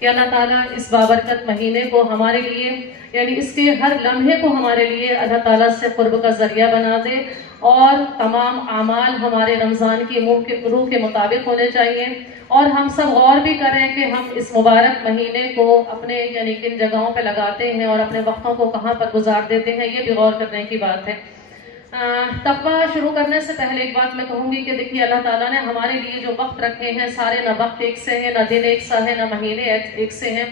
کہ اللہ تعالیٰ اس بابرکت مہینے کو ہمارے لیے یعنی اس کے ہر لمحے کو ہمارے لیے اللہ تعالیٰ سے قرب کا ذریعہ بنا دے، اور تمام اعمال ہمارے رمضان کی روح کے مطابق ہونے چاہیے، اور ہم سب غور بھی کریں کہ ہم اس مبارک مہینے کو اپنے یعنی کن جگہوں پہ لگاتے ہیں اور اپنے وقتوں کو کہاں پر گزار دیتے ہیں، یہ بھی غور کرنے کی بات ہے۔ تقویٰ شروع کرنے سے پہلے ایک بات میں کہوں گی کہ دیکھیے اللہ تعالیٰ نے ہمارے لیے جو وقت رکھے ہیں سارے نہ وقت ایک سے ہیں، نہ دن ایک سا ہے، نہ مہینے ایک سے ہیں۔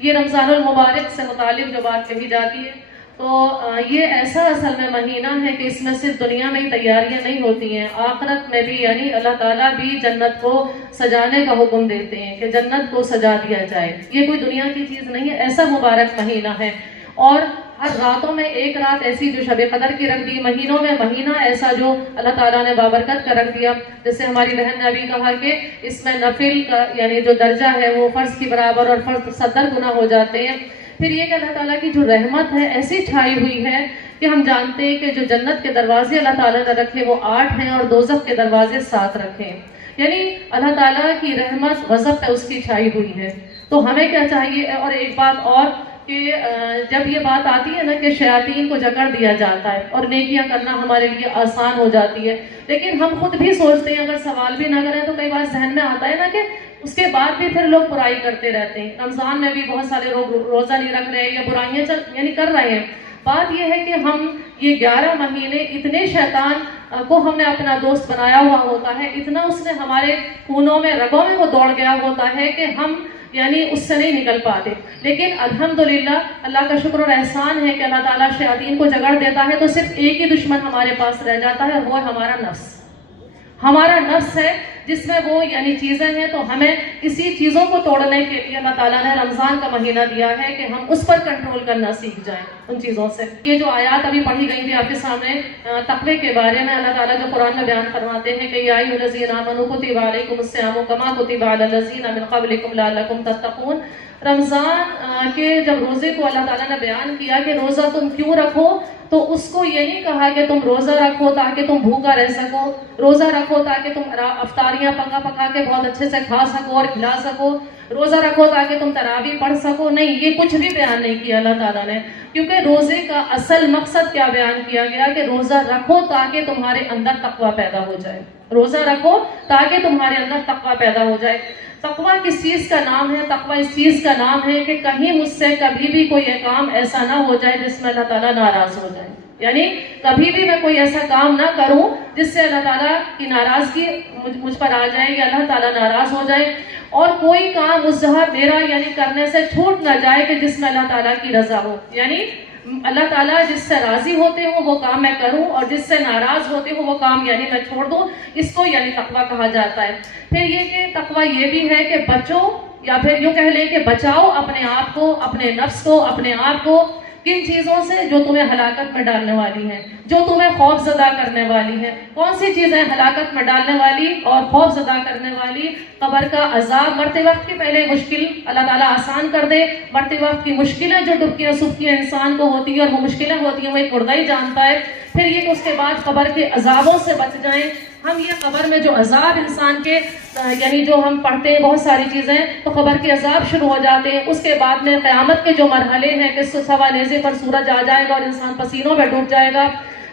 یہ رمضان المبارک سے متعلق جو بات کہی جاتی ہے تو یہ ایسا اصل میں مہینہ ہے کہ اس میں صرف دنیا میں ہی تیاریاں نہیں ہوتی ہیں، آخرت میں بھی یعنی اللہ تعالیٰ بھی جنت کو سجانے کا حکم دیتے ہیں کہ جنت کو سجا دیا جائے۔ یہ کوئی دنیا کی چیز نہیں ہے، ایسا مبارک مہینہ ہے۔ اور ہر راتوں میں ایک رات ایسی جو شب قدر کی رکھ دی، مہینوں میں مہینہ ایسا جو اللہ تعالیٰ نے بابرکت کا رکھ دیا۔ جیسے ہماری بہن نے ابھی کہا کہ اس میں نفل کا یعنی جو درجہ ہے وہ فرض کی برابر اور فرض 70 گنا ہو جاتے ہیں۔ پھر یہ کہ اللہ تعالیٰ کی جو رحمت ہے ایسی چھائی ہوئی ہے کہ ہم جانتے ہیں کہ جو جنت کے دروازے اللہ تعالیٰ نے رکھے وہ 8 ہیں اور دوزخ کے دروازے 7 رکھے ہیں، یعنی اللہ تعالیٰ کی رحمت غضب پہ اس کی چھائی ہوئی ہے۔ تو ہمیں کیا چاہیے، اور ایک بات اور کہ جب یہ بات آتی ہے نا کہ شیاطین کو جکڑ دیا جاتا ہے اور نیکیاں کرنا ہمارے لیے آسان ہو جاتی ہے، لیکن ہم خود بھی سوچتے ہیں، اگر سوال بھی نہ کریں تو کئی بار ذہن میں آتا ہے نا کہ اس کے بعد بھی پھر لوگ برائی کرتے رہتے ہیں۔ رمضان میں بھی بہت سارے لوگ روزہ نہیں رکھ رہے یا برائیاں یعنی کر رہے ہیں۔ بات یہ ہے کہ ہم یہ 11 مہینے اتنے شیطان کو ہم نے اپنا دوست بنایا ہوا ہوتا ہے، اتنا اس نے ہمارے خونوں میں رگوں میں وہ دوڑ گیا ہوتا ہے کہ ہم یعنی اس سے نہیں نکل پاتے۔ لیکن الحمدللہ اللہ کا شکر اور احسان ہے کہ اللہ تعالیٰ شیاطین کو جگڑ دیتا ہے تو صرف ایک ہی دشمن ہمارے پاس رہ جاتا ہے، اور وہ ہمارا نفس۔ ہمارا نفس ہے جس میں وہ یعنی چیزیں ہیں، تو ہمیں اسی چیزوں کو توڑنے کے لیے اللہ تعالیٰ نے رمضان کا مہینہ دیا ہے کہ ہم اس پر کنٹرول کرنا سیکھ جائیں ان چیزوں سے۔ یہ جو آیات ابھی پڑھی گئی تھی آپ کے سامنے تقوی کے بارے میں، اللہ تعالیٰ جو قرآن میں بیان فرماتے ہیں کہ یا ایھا الذین آمنوا کتب علیکم الصیام کما کتب علی الذین من قبلکم لعلکم تتقون۔ رمضان کے جب روزے کو اللہ تعالیٰ نے بیان کیا کہ روزہ تم کیوں رکھو، تو اس کو یہ نہیں کہا کہ تم روزہ رکھو تاکہ تم بھوکا رہ سکو، روزہ رکھو تاکہ تم افطاریاں پکا کے بہت اچھے سے کھا سکو اور کھلا سکو، روزہ رکھو تاکہ تم تراویح پڑھ سکو۔ نہیں، یہ کچھ بھی بیان نہیں کیا اللہ تعالیٰ نے، کیونکہ روزے کا اصل مقصد کیا بیان کیا گیا کہ روزہ رکھو تاکہ تمہارے اندر تقویٰ پیدا ہو جائے، روزہ رکھو تاکہ تمہارے اندر تقویٰ پیدا ہو جائے۔ تقویٰ کس چیز کا نام ہے؟ تقویٰ اس چیز کا نام ہے کہ کہیں مجھ سے کبھی بھی کوئی کام ایسا نہ ہو جائے جس میں اللہ تعالیٰ ناراض ہو جائے، یعنی کبھی بھی میں کوئی ایسا کام نہ کروں جس سے اللہ تعالیٰ کی ناراضگی مجھ پر آ جائے یا اللہ تعالیٰ ناراض ہو جائے، اور کوئی کام مستحب میرا یعنی کرنے سے چھوٹ نہ جائے کہ جس میں اللہ تعالیٰ کی رضا ہو، یعنی اللہ تعالیٰ جس سے راضی ہوتے ہوں وہ کام میں کروں اور جس سے ناراض ہوتے ہوں وہ کام یعنی میں چھوڑ دوں، اس کو یعنی تقویٰ کہا جاتا ہے۔ پھر یہ کہ تقویٰ یہ بھی ہے کہ بچو، یا پھر یوں کہہ لیں کہ بچاؤ اپنے آپ کو، اپنے نفس کو، اپنے آپ کو کن چیزوں سے جو تمہیں ہلاکت میں ڈالنے والی ہیں، جو تمہیں خوف زدہ کرنے والی ہیں۔ کون سی چیزیں ہلاکت میں ڈالنے والی اور خوف زدہ کرنے والی؟ قبر کا عذاب، مرتے وقت کی پہلے مشکل اللہ تعالیٰ آسان کر دے، مرتے وقت کی مشکلیں جو ڈبکیاں سبکیاں انسان کو ہوتی ہیں اور وہ مشکلیں ہوتی ہیں وہ ایک مردہ ہی جانتا ہے۔ پھر یہ کہ اس کے بعد قبر کے عذابوں سے بچ جائیں۔ ہم یہ قبر میں جو عذاب انسان کے یعنی جو ہم پڑھتے ہیں بہت ساری چیزیں، تو قبر کے عذاب شروع ہو جاتے ہیں۔ اس کے بعد میں قیامت کے جو مرحلے ہیں کہ سوا نیزے پر سورج آ جائے گا اور انسان پسینوں میں ڈوب جائے گا۔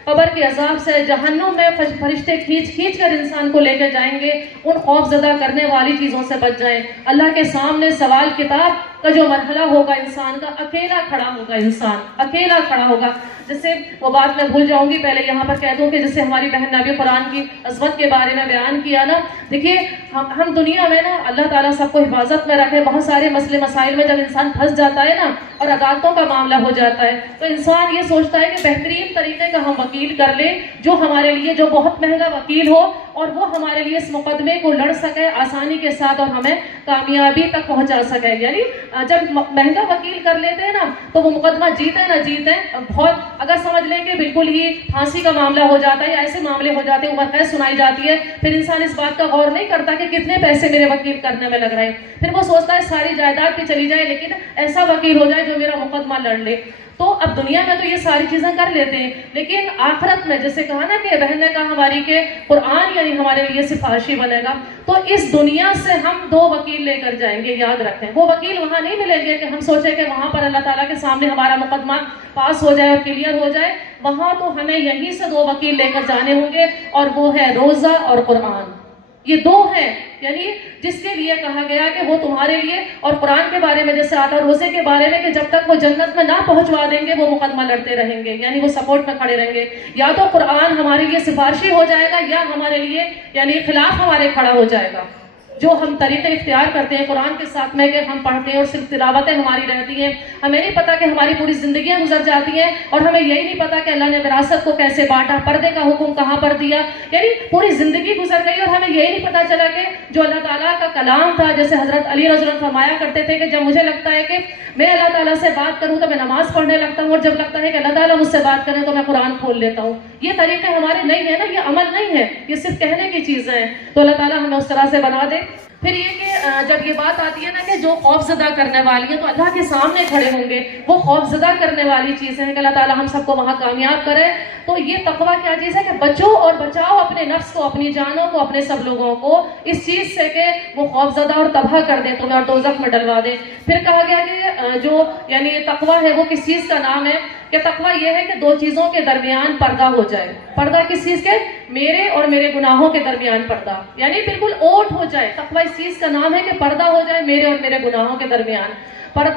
قبر کے عذاب سے جہنم میں فرشتے کھینچ کر انسان کو لے کے جائیں گے، ان خوف زدہ کرنے والی چیزوں سے بچ جائیں۔ اللہ کے سامنے سوال کتاب کا جو مرحلہ ہوگا انسان کا، اکیلا کھڑا ہوگا، انسان اکیلا کھڑا ہوگا۔ جیسے وہ بات میں بھول جاؤں گی، پہلے یہاں پر کہہ دوں کہ جیسے ہماری بہن نے ابھی قرآن کی عظمت کے بارے میں بیان کیا نا، دیکھیے ہم دنیا میں نا اللہ تعالیٰ سب کو حفاظت میں رکھے، بہت سارے مسئلے مسائل میں جب انسان پھنس جاتا ہے نا اور عدالتوں کا معاملہ ہو جاتا ہے تو انسان یہ سوچتا ہے کہ بہترین طریقے کا ہم وکیل کر لیں، جو ہمارے لیے جو بہت مہنگا وکیل ہو اور وہ ہمارے لیے اس مقدمے کو لڑ سکے آسانی کے ساتھ اور ہمیں کامیابی تک پہنچا سکے۔ یعنی جب مہنگا وکیل کر لیتے ہیں نا تو وہ مقدمہ جیتے نہ جیتے بہت، اگر سمجھ لیں کہ بالکل ہی پھانسی کا معاملہ ہو جاتا ہے یا ایسے معاملے ہو جاتے ہیں، عمر قید سنائی جاتی ہے، پھر انسان اس بات کا غور نہیں کرتا کہ کتنے پیسے میرے وکیل کرنے میں لگ رہے ہیں، پھر وہ سوچتا ہے ساری جائیداد پہ چلی جائے لیکن ایسا وکیل ہو جائے جو میرا مقدمہ لڑ لے۔ تو اب دنیا میں تو یہ ساری چیزیں کر لیتے ہیں، لیکن آخرت میں جیسے کہا نا کہ بہن نے کہا ہماری کہ قرآن یعنی ہمارے لیے سفارشی بنے گا، تو اس دنیا سے ہم 2 وکیل لے کر جائیں گے، یاد رکھیں۔ وہ وکیل وہاں نہیں ملیں گے کہ ہم سوچیں کہ وہاں پر اللہ تعالیٰ کے سامنے ہمارا مقدمہ پاس ہو جائے اور کلیئر ہو جائے، وہاں تو ہمیں یہیں سے 2 وکیل لے کر جانے ہوں گے، اور وہ ہے روزہ اور قرآن۔ یہ 2 ہیں، یعنی جس کے لیے کہا گیا کہ وہ تمہارے لیے، اور قرآن کے بارے میں جیسے آتا ہے روزے کے بارے میں کہ جب تک وہ جنت میں نہ پہنچوا دیں گے وہ مقدمہ لڑتے رہیں گے، یعنی وہ سپورٹ میں کھڑے رہیں گے۔ یا تو قرآن ہمارے لیے سفارشی ہو جائے گا یا ہمارے لیے یعنی خلاف ہمارے کھڑا ہو جائے گا۔ جو ہم طریقے اختیار کرتے ہیں قرآن کے ساتھ میں کہ ہم پڑھتے ہیں اور صرف تلاوتیں ہماری رہتی ہیں، ہمیں نہیں پتہ کہ ہماری پوری زندگیاں گزر جاتی ہیں، اور ہمیں یہی نہیں پتہ کہ اللہ نے وراثت کو کیسے بانٹا، پردے کا حکم کہاں پر دیا، یعنی پوری زندگی گزر گئی اور ہمیں یہی نہیں پتہ چلا کہ جو اللہ تعالیٰ کا کلام تھا، جیسے حضرت علی رضی اللہ عنہ فرمایا کرتے تھے کہ جب مجھے لگتا ہے کہ میں اللہ تعالیٰ سے بات کروں تو میں نماز پڑھنے لگتا ہوں، اور جب لگتا ہے کہ اللہ تعالیٰ مجھ سے بات کریں تو میں قرآن کھول لیتا ہوں۔ یہ طریقے ہمارے نہیں ہیں نا، یہ عمل نہیں ہے، یہ صرف کہنے کی چیزیں ہیں، تو اللہ تعالیٰ ہمیں اس طرح سے بنا دے۔ پھر یہ کہ جب یہ بات آتی ہے نا کہ جو خوف زدہ کرنے والی ہے تو اللہ کے سامنے کھڑے ہوں گے، وہ خوف زدہ کرنے والی چیزیں ہیں کہ اللہ تعالیٰ ہم سب کو وہاں کامیاب کرے۔ تو یہ تقویٰ کیا چیز ہے کہ بچو اور بچاؤ اپنے نفس کو، اپنی جانوں کو، اپنے سب لوگوں کو اس چیز سے کہ وہ خوف زدہ اور تباہ کر دے تمہیں اور دوزخ میں ڈلوا دے۔ پھر کہا گیا کہ جو یعنی تقویٰ ہے وہ کس چیز کا نام ہے، کہ تقویٰ یہ ہے کہ 2 چیزوں کے درمیان پردہ ہو جائے۔ پردہ کس چیز کے؟ میرے اور میرے گناہوں کے درمیان پردہ، یعنی بالکل اوٹ ہو جائے۔ تقویٰ اس چیز کا نام ہے کہ پردہ ہو جائے میرے اور میرے گناہوں کے درمیان۔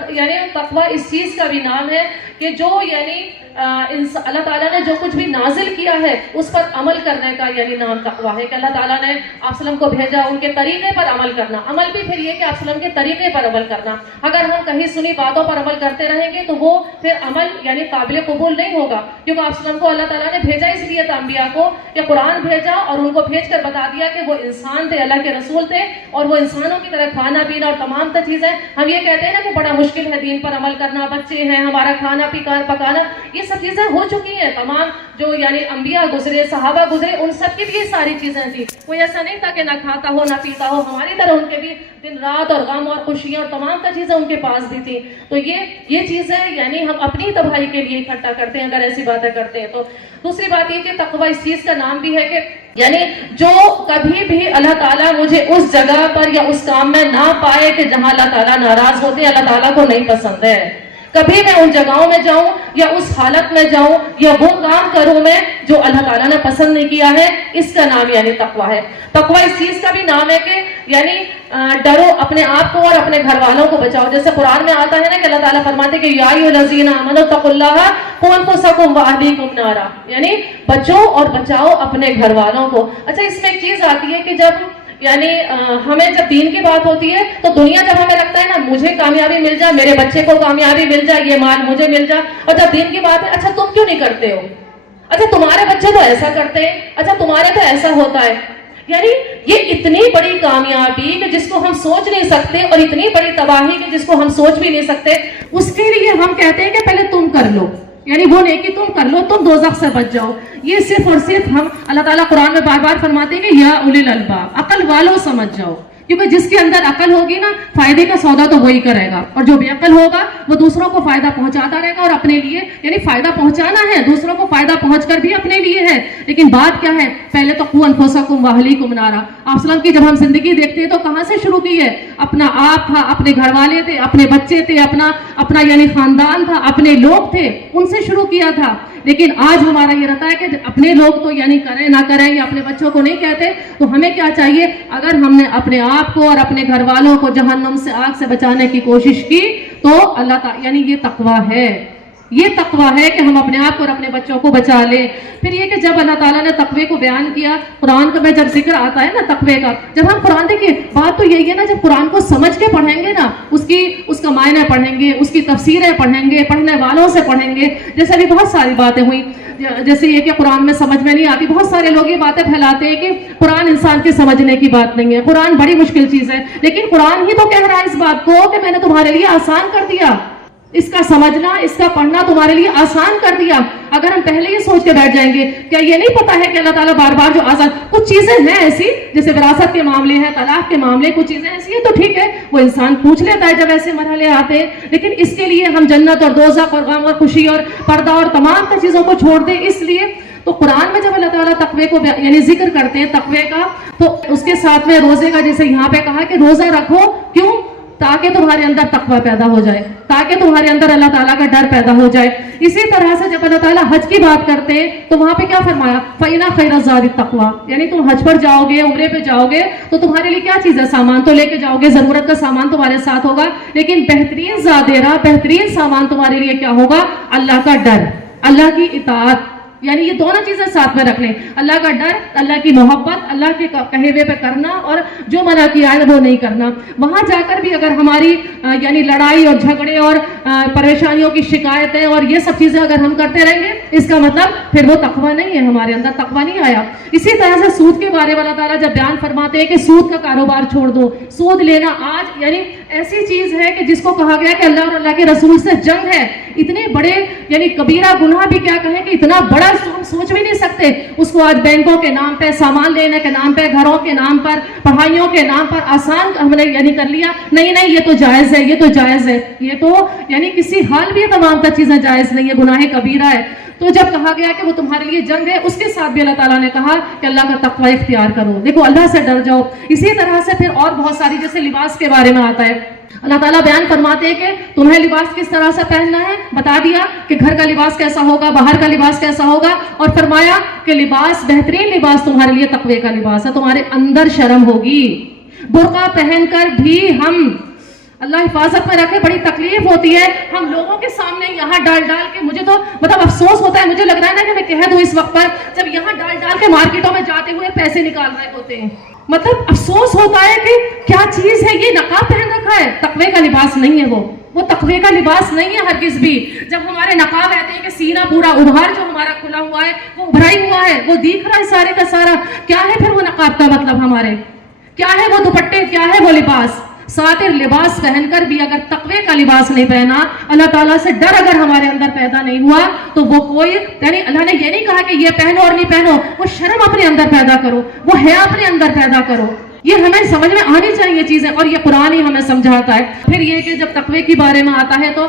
یعنی تقویٰ اس چیز کا بھی نام ہے کہ جو یعنی اللہ تعالیٰ نے جو کچھ بھی نازل کیا ہے اس پر عمل کرنے کا یعنی نام تقویٰ ہے، کہ اللہ تعالیٰ نے آپ وسلم کو بھیجا ان کے طریقے پر عمل کرنا۔ عمل بھی پھر یہ کہ آپ وسلم کے طریقے پر عمل کرنا۔ اگر ہم کہیں سنی باتوں پر عمل کرتے رہیں گے تو وہ پھر عمل یعنی قابل قبول نہیں ہوگا، کیونکہ آپ وسلم کو اللہ تعالیٰ نے بھیجا اس لیے تھا انبیاء کو کہ قرآن بھیجا اور ان کو بھیج کر بتا دیا کہ وہ انسان تھے، اللہ کے رسول تھے، اور وہ انسانوں کی طرح کھانا پینا اور تمام چیزیں ہم یہ کہتے ہیں نا کہ بڑا مشکل ہے دین پر عمل کرنا، بچے ہیں، ہمارا کھانا پکانا، یہ سب چیزیں ہو چکی ہیں۔ تمام جو یعنی انبیاء گزرے، صحابہ گزرے، ان سب کی بھی یہ ساری چیزیں تھیں۔ کوئی ایسا نہیں تھا کہ نہ کھاتا ہو نہ پیتا ہو، ہماری طرح ان کے بھی دن رات اور غم اور خوشیاں اور تمام چیزیں ان کے پاس بھی تھی۔ تو یہ چیزیں یعنی ہم اپنی تباہی کے لیے اکٹھا کرتے ہیں اگر ایسی باتیں کرتے ہیں تو۔ دوسری بات یہ کہ تقویٰ اس چیز کا نام بھی ہے کہ یعنی جو کبھی بھی اللہ تعالیٰ مجھے اس جگہ پر یا اس کام میں نہ پائے کہ جہاں اللہ تعالیٰ ناراض ہوتے ہیں، اللہ تعالیٰ کو نہیں پسند ہے، کبھی میں ان جگہوں میں جاؤں یا اس حالت میں جاؤں یا وہ کام کروں میں جو اللہ تعالیٰ نے پسند نہیں کیا ہے، اس کا نام یعنی تقویٰ ہے۔ تقویٰ اس چیز کا بھی نام ہے کہ یعنی ڈرو اپنے آپ کو اور اپنے گھر والوں کو بچاؤ۔ جیسے قرآن میں آتا ہے نا کہ اللہ تعالیٰ فرماتے ہیں کہ یا ایھا الذین آمنوا اتقوا اللہ وانفسکم واہلیکم نارا، یعنی بچو اور بچاؤ اپنے گھر والوں کو۔ اچھا اس میں ایک چیز آتی ہے کہ جب یعنی ہمیں جب دین کی بات ہوتی ہے تو دنیا جب ہمیں لگتا ہے نا مجھے کامیابی مل جائے، میرے بچے کو کامیابی مل جائے، یہ مال مجھے مل جائے، اور جب دین کی بات ہے اچھا تم کیوں نہیں کرتے ہو، اچھا تمہارے بچے تو ایسا کرتے ہیں، اچھا تمہارے تو ایسا ہوتا ہے۔ یعنی یہ اتنی بڑی کامیابی کہ جس کو ہم سوچ نہیں سکتے، اور اتنی بڑی تباہی کہ جس کو ہم سوچ بھی نہیں سکتے، اس کے لیے ہم کہتے ہیں کہ پہلے تم کر لو، یعنی وہ نیکی تم کر لو، تم دوزخ سے بچ جاؤ۔ یہ صرف اور صرف ہم اللہ تعالیٰ قرآن میں بار بار فرماتے ہیں کہ یا اولی الالباب، عقل والوں سمجھ جاؤ، کیونکہ جس کے اندر عقل ہوگی نا فائدے کا سودا تو وہی کرے گا، اور جو بے عقل ہوگا وہ دوسروں کو فائدہ پہنچاتا رہے گا، اور اپنے لیے یعنی فائدہ پہنچانا ہے، دوسروں کو فائدہ پہنچ کر بھی اپنے لیے ہے، لیکن بات کیا ہے، پہلے تو قوا انفسکم واہلیکم نارا۔ آپ وسلم کی جب ہم زندگی دیکھتے ہیں تو کہاں سے شروع کی ہے؟ اپنا آپ تھا، اپنے گھر والے تھے، اپنے بچے تھے، اپنا یعنی خاندان تھا، اپنے لوگ تھے، ان سے شروع کیا تھا۔ لیکن آج ہمارا یہ رہتا ہے کہ اپنے لوگ تو یعنی کریں نہ کریں یا اپنے بچوں کو نہیں کہتے، تو ہمیں کیا چاہیے؟ اگر ہم نے اپنے آپ کو اور اپنے گھر والوں کو جہنم سے، آگ سے بچانے کی کوشش کی تو اللہ تعالیٰ یعنی یہ تقویٰ ہے، یہ تقویٰ ہے کہ ہم اپنے آپ کو اور اپنے بچوں کو بچا لیں۔ پھر یہ کہ جب اللہ تعالیٰ نے تقوی کو بیان کیا قرآن میں جب ذکر آتا ہے نا تقوی کا، جب ہم قرآن دیکھیں بات تو یہی ہے نا، جب قرآن کو سمجھ کے پڑھیں گے نا، اس کا معنی پڑھیں گے، اس کی تفسیریں پڑھیں گے، پڑھنے والوں سے پڑھیں گے، جیسے ابھی بہت ساری باتیں ہوئی، جیسے یہ کہ قرآن میں سمجھ میں نہیں آتی، بہت سارے لوگ یہ باتیں پھیلاتے ہیں کہ قرآن انسان کے سمجھنے کی بات نہیں ہے، قرآن بڑی مشکل چیز ہے، لیکن قرآن ہی تو کہہ رہا ہے اس بات کو کہ میں نے تمہارے لیے آسان کر دیا، اس کا سمجھنا، اس کا پڑھنا تمہارے لیے آسان کر دیا. اگر ہم پہلے یہ سوچ کے بیٹھ جائیں گے، کیا یہ نہیں پتا ہے کہ اللہ تعالیٰ بار بار جو آزاد کچھ چیزیں ہیں ایسی، جیسے وراثت کے معاملے ہیں، طلاق کے معاملے، کچھ چیزیں ایسی ہیں تو ٹھیک ہے وہ انسان پوچھ لیتا ہے جب ایسے مرحلے آتے ہیں، لیکن اس کے لیے ہم جنت اور دوزخ اور غم اور خوشی اور پردہ اور تمام تر چیزوں کو چھوڑ دیں. اس لیے تو قرآن میں جب اللہ تعالیٰ تقوی کو یعنی ذکر کرتے ہیں تقوی کا، تو اس کے ساتھ میں روزے کا، جیسے یہاں پہ کہا کہ روزہ رکھو، کیوں؟ تاکہ تمہارے اندر تقوی پیدا ہو جائے، تاکہ تمہارے اندر اللہ تعالیٰ کا ڈر پیدا ہو جائے. اسی طرح سے جب اللہ تعالیٰ حج کی بات کرتے ہیں تو وہاں پہ کیا فرمایا؟ فَإِنَّ خَيْرَ الزَّادِ التَّقْوَىٰ، یعنی تم حج پر جاؤ گے، عمرے پہ جاؤ گے تو تمہارے لیے کیا چیز ہے؟ سامان تو لے کے جاؤ گے، ضرورت کا سامان تمہارے ساتھ ہوگا، لیکن بہترین زادیرہ، بہترین سامان تمہارے لیے کیا ہوگا؟ اللہ کا ڈر، اللہ کی اطاعت. یعنی یہ دونوں چیزیں ساتھ میں رکھ لیں، اللہ کا ڈر، اللہ کی محبت، اللہ کے کہے ہوئے پہ کرنا اور جو منع کیا ہے وہ نہیں کرنا. وہاں جا کر بھی اگر ہماری یعنی لڑائی اور جھگڑے اور پریشانیوں کی شکایتیں اور یہ سب چیزیں اگر ہم کرتے رہیں گے، اس کا مطلب پھر وہ تقوی نہیں ہے، ہمارے اندر تقوی نہیں آیا. اسی طرح سے سود کے بارے میں اللہ تعالیٰ جب بیان فرماتے ہیں کہ سود کا کاروبار چھوڑ دو، سود لینا آج یعنی ایسی چیز ہے کہ جس کو کہا گیا کہ اللہ اور اللہ کے رسول سے جنگ ہے. اتنے بڑے یعنی کبیرہ گناہ بھی کیا کہیں کہ اتنا بڑا ہم سوچ بھی نہیں سکتے. اس کو آج بینکوں کے نام پہ، سامان لینے کے نام پہ، گھروں کے نام پر، پڑھائیوں کے نام پر آسان ہم نے یعنی کر لیا. نہیں یہ تو جائز ہے، یہ تو جائز ہے، یہ تو یعنی کسی حال بھی یہ تمام تر چیزیں جائز نہیں ہے، گناہ کبیرہ ہے. تو جب کہا گیا کہ وہ تمہارے لیے جنگ ہے، اس کے ساتھ بھی اللہ تعالیٰ نے کہا کہ اللہ کا تقوی اختیار کرو، دیکھو اللہ سے ڈر جاؤ. اسی طرح سے پھر اور بہت ساری، جیسے لباس کے بارے میں آتا ہے، اللہ تعالیٰ بیان فرماتے ہیں کہ تمہیں لباس کس طرح سے پہننا ہے، بتا دیا کہ گھر کا لباس کیسا ہوگا، باہر کا لباس کیسا ہوگا، اور فرمایا کہ لباس، بہترین لباس تمہارے لیے تقوی کا لباس ہے. تمہارے اندر شرم ہوگی. برقع پہن کر بھی ہم، اللہ حفاظت میں رکھے، بڑی تکلیف ہوتی ہے ہم لوگوں کے سامنے یہاں ڈال کے، مجھے تو مطلب افسوس ہوتا ہے، مجھے لگ رہا ہے نا کہ میں کہہ دوں اس وقت پر، جب یہاں ڈال کے مارکیٹوں میں جاتے ہوئے پیسے نکال رہے ہوتے ہیں، مطلب افسوس ہوتا ہے کہ کیا چیز ہے یہ، نقاب پہن رکھا ہے. تقوی کا لباس نہیں ہے وہ تقوی کا لباس نہیں ہے ہرگز بھی. جب ہمارے نقاب رہتے ہیں کہ سینہ پورا ابھار جو ہمارا کھلا ہوا ہے، وہ ابھرائی ہوا ہے، وہ دیکھ رہا ہے سارے کا سارا، کیا ہے پھر وہ نقاب کا مطلب؟ ہمارے کیا ہے وہ دوپٹے، کیا ہے وہ لباس؟ ساتر لباس پہن کر بھی اگر تقوی کا لباس نہیں پہنا، اللہ تعالیٰ سے ڈر اگر ہمارے اندر پیدا نہیں ہوا، تو وہ کوئی یعنی اللہ نے یہ نہیں کہا کہ یہ پہنو اور نہیں پہنو، وہ شرم اپنے اندر پیدا کرو، وہ حیا اپنے اندر پیدا کرو. یہ ہمیں سمجھ میں آنی چاہیے چیزیں، اور یہ قرآن ہی ہمیں سمجھاتا ہے. پھر یہ کہ جب تقوی کے بارے میں آتا ہے تو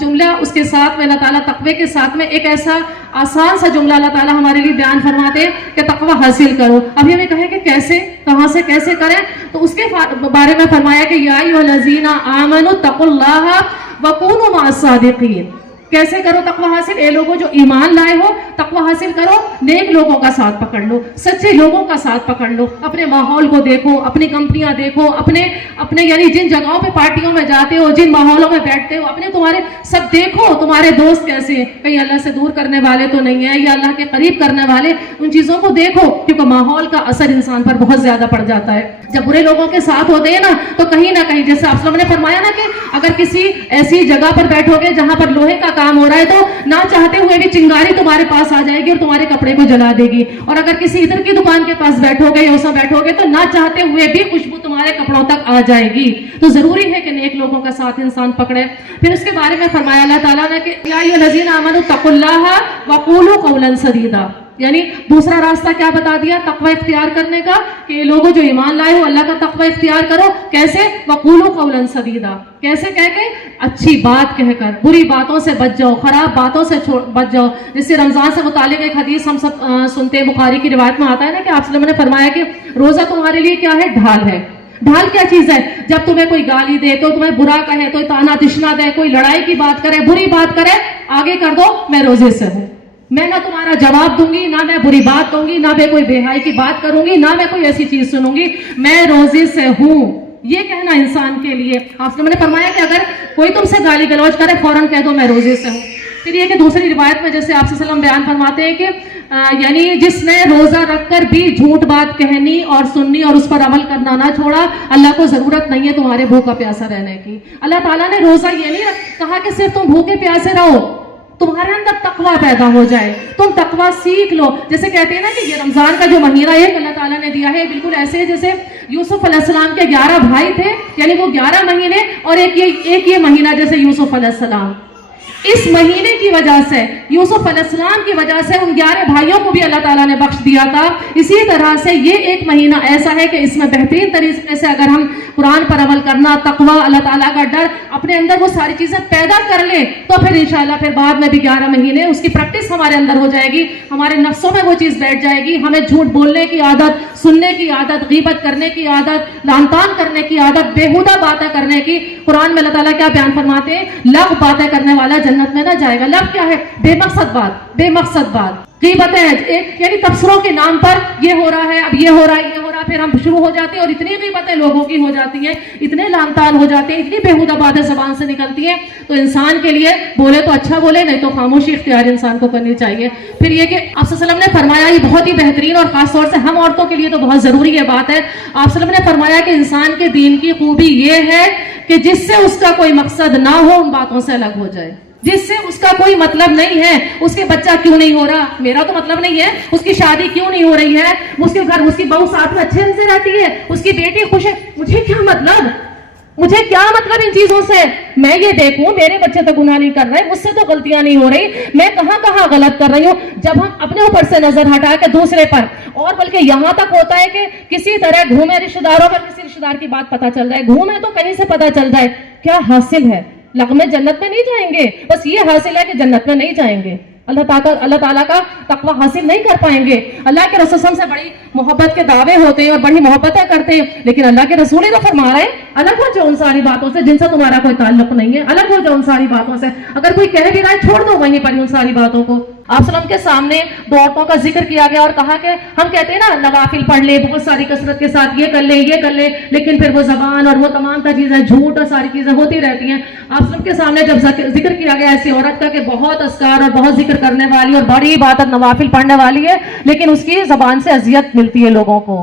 جملہ اس کے ساتھ میں اللہ تعالیٰ تقوی کے ساتھ میں ایک ایسا آسان سا جملہ اللہ تعالیٰ ہمارے لیے بیان فرماتے ہیں کہ تقوی حاصل کرو. ابھی ہمیں کہے کہ کیسے، کہاں سے کیسے کریں، تو اس کے بارے میں فرمایا کہ یا ایھا الذین آمنوا اتقوا اللہ وکونوا مع الصادقین. کیسے کرو تقوی حاصل؟ اے لوگوں جو ایمان لائے ہو، تقوی حاصل کرو، نیک لوگوں کا ساتھ پکڑ لو، سچے لوگوں کا ساتھ پکڑ لو. اپنے ماحول کو دیکھو، اپنی کمپنیاں دیکھو، اپنے یعنی جن جگہوں پہ پارٹیوں میں جاتے ہو، جن ماحولوں میں بیٹھتے ہو، اپنے تمہارے سب دیکھو، تمہارے دوست کیسے ہیں، کہیں اللہ سے دور کرنے والے تو نہیں ہیں یا اللہ کے قریب کرنے والے، ان چیزوں کو دیکھو، کیونکہ ماحول کا اثر انسان پر بہت زیادہ پڑ جاتا ہے. جب برے لوگوں کے ساتھ ہوتے ہیں نا تو کہیں نہ کہیں، جیسے آپ نے فرمایا نا کہ اگر کسی ایسی جگہ پر بیٹھو گے جہاں پر لوہے کا کام ہو رہا ہے تو نہ چاہتے ہوئے بھی چنگاری تمہارے پاس آ جائے گی اور تمہارے کپڑے کو جلا دے گی. اور اگر کسی ادھر کی دکان کے پاس بیٹھو گے یا اسے بیٹھو گے تو نہ چاہتے ہوئے بھی خوشبو تمہارے کپڑوں تک آ جائے گی. تو ضروری ہے کہ نیک لوگوں کا ساتھ انسان پکڑے. پھر اس کے بارے میں فرمایا اللہ تعالیٰ نے کہ یا ایھا الذین آمنوا اتقوا اللہ وقولوا قولا سدیدا، یعنی دوسرا راستہ کیا بتا دیا تقوی اختیار کرنے کا، کہ لوگوں جو ایمان لائے ہو اللہ کا تقوی اختیار کرو. کیسے؟ وقولوا قولا سدیدا، کیسے کہہ کے؟ اچھی بات کہہ کر، بری باتوں سے بچ جاؤ، خراب باتوں سے بچ جاؤ. جس سے رمضان سے متعلق ایک حدیث ہم سب سنتے ہیں، بخاری کی روایت میں آتا ہے نا کہ آپ صلی اللہ علیہ وسلم نے فرمایا کہ روزہ تمہارے لیے کیا ہے؟ ڈھال ہے. ڈھال کیا چیز ہے؟ جب تمہیں کوئی گالی دے، تو تمہیں برا کہے، کوئی تانا تشنا دے، کوئی لڑائی کی بات کرے، بری بات کرے، آگے کر دو میں روزے سے ہوں، میں نہ تمہارا جواب دوں گی، نہ میں بری بات کہوں گی، نہ میں کوئی بے حیائی کی بات کروں گی، نہ میں کوئی ایسی چیز سنوں گی، میں روزے سے ہوں. یہ کہنا انسان کے لیے. آپ نے فرمایا کہ اگر کوئی تم سے گالی گلوچ کرے فوراً کہہ دو میں روزے سے ہوں. پھر یہ کہ دوسری روایت میں جیسے آپ صلی اللہ علیہ وسلم بیان فرماتے ہیں کہ یعنی جس نے روزہ رکھ کر بھی جھوٹ بات کہنی اور سننی اور اس پر عمل کرنا نہ چھوڑا، اللہ کو ضرورت نہیں ہے تمہارے بھوکا پیاسا رہنے کی. اللہ تعالیٰ نے روزہ یہ نہیں کہا کہ صرف تم بھوکے پیاسے رہو، تمہارے اندر تقوی پیدا ہو جائے، تم تقوی سیکھ لو. جیسے کہتے ہیں نا کہ یہ رمضان کا جو مہینہ ہے اللہ تعالیٰ نے دیا ہے، بالکل ایسے جیسے یوسف علیہ السلام کے 11 بھائی تھے، یعنی وہ 11 مہینے اور ایک یہ مہینہ جیسے یوسف علیہ السلام. اس مہینے کی وجہ سے، یوسف علیہ السلام کی وجہ سے ان 11 بھائیوں کو بھی اللہ تعالیٰ نے بخش دیا تھا. اسی طرح سے یہ ایک مہینہ ایسا ہے کہ اس میں بہترین طریقے سے اگر ہم قرآن پر عمل کرنا، تقوی، اللہ تعالیٰ کا ڈر اپنے اندر وہ ساری چیزیں پیدا کر لیں تو پھر انشاءاللہ پھر بعد میں بھی 11 مہینے اس کی پریکٹس ہمارے اندر ہو جائے گی، ہمارے نفسوں میں وہ چیز بیٹھ جائے گی. ہمیں جھوٹ بولنے کی عادت، سننے کی عادت، غیبت کرنے کی عادت، لعن طعن کرنے کی عادت، بیہودہ باتیں کرنے کی. قرآن میں اللہ تعالیٰ کیا بیان فرماتے ہیں؟ لغو باتیں کرنے والا جنت میں نہ جائے گا. لغو کیا ہے؟ بے مقصد بات، بے مقصد بات. غیبتیں یعنی تبصروں کے نام پر یہ ہو رہا ہے، اب یہ ہو رہا ہے، یہ ہو رہا ہے، پھر ہم شروع ہو جاتے ہیں اور اتنی غیبتیں لوگوں کی ہو جاتی ہیں، اتنے لعن طعن ہو جاتے ہیں، اتنی بیہودہ باتیں زبان سے نکلتی ہیں. تو انسان کے لیے بولے تو اچھا بولے، نہیں تو خاموشی اختیار انسان کو کرنی چاہیے. پھر یہ کہ آپ صلی اللہ علیہ وسلم نے فرمایا، یہ بہت ہی بہترین اور خاص طور سے ہم عورتوں کے لیے تو بہت ضروری یہ بات ہے. آپ صلی اللہ علیہ وسلم نے فرمایا کہ انسان کے دین کی خوبی یہ ہے کہ جس سے اس کا کوئی مقصد نہ ہو ان باتوں سے الگ ہو جائے. جس سے اس کا کوئی مطلب نہیں ہے، اس کے بچہ کیوں نہیں ہو رہا، میرا تو مطلب نہیں ہے، اس کی شادی کیوں نہیں ہو رہی ہے، اس کے گھر اس کی بہو ساتھ میں اچھے سے رہتی ہے، اس کی بیٹی خوش ہے، مجھے کیا مطلب، مجھے کیا مطلب ان چیزوں سے. میں یہ دیکھوں میرے بچے تو گناہ نہیں کر رہے، مجھ سے تو غلطیاں نہیں ہو رہی، میں کہاں کہاں غلط کر رہی ہوں. جب ہم اپنے اوپر سے نظر ہٹا کے دوسرے پر، اور بلکہ یہاں تک ہوتا ہے کہ کسی طرح گھومے رشتہ داروں پر، کسی رشتہ دار کی بات پتہ چل جائے، گھومے تو کہیں سے پتہ چل جائے، کیا حاصل ہے؟ لغمے جنت میں نہیں جائیں گے، بس یہ حاصل ہے کہ جنت میں نہیں جائیں گے، اللہ تعالیٰ کا تقوی حاصل نہیں کر پائیں گے. اللہ کے رسول سے بڑی محبت کے دعوے ہوتے ہیں اور بڑی محبتیں کرتے ہیں، لیکن اللہ کے رسول ہی تو فرما رہے ہیں الگ ہو جاؤ ان ساری باتوں سے جن سے تمہارا کوئی تعلق نہیں ہے، الگ ہو جاؤ ان ساری باتوں سے. اگر کوئی کہہ بھی رہا ہے چھوڑ دو وہیں پر ان ساری باتوں کو. آپ صلی اللہ علیہ وسلم کے سامنے 2 عورتوں کا ذکر کیا گیا اور کہا کہ ہم کہتے ہیں نا نوافل پڑھ لے بہت ساری کثرت کے ساتھ، یہ کر لے یہ کر لے، لیکن پھر وہ زبان اور وہ تمام چیزیں جھوٹ اور ساری چیزیں ہوتی رہتی ہیں. آپ صلی اللہ علیہ وسلم کے سامنے جب ذکر کیا گیا ایسی عورت کا کہ بہت اذکار اور بہت ذکر کرنے والی اور بڑی عبادت نوافل پڑھنے والی ہے، لیکن اس کی زبان سے اذیت ملتی ہے لوگوں کو،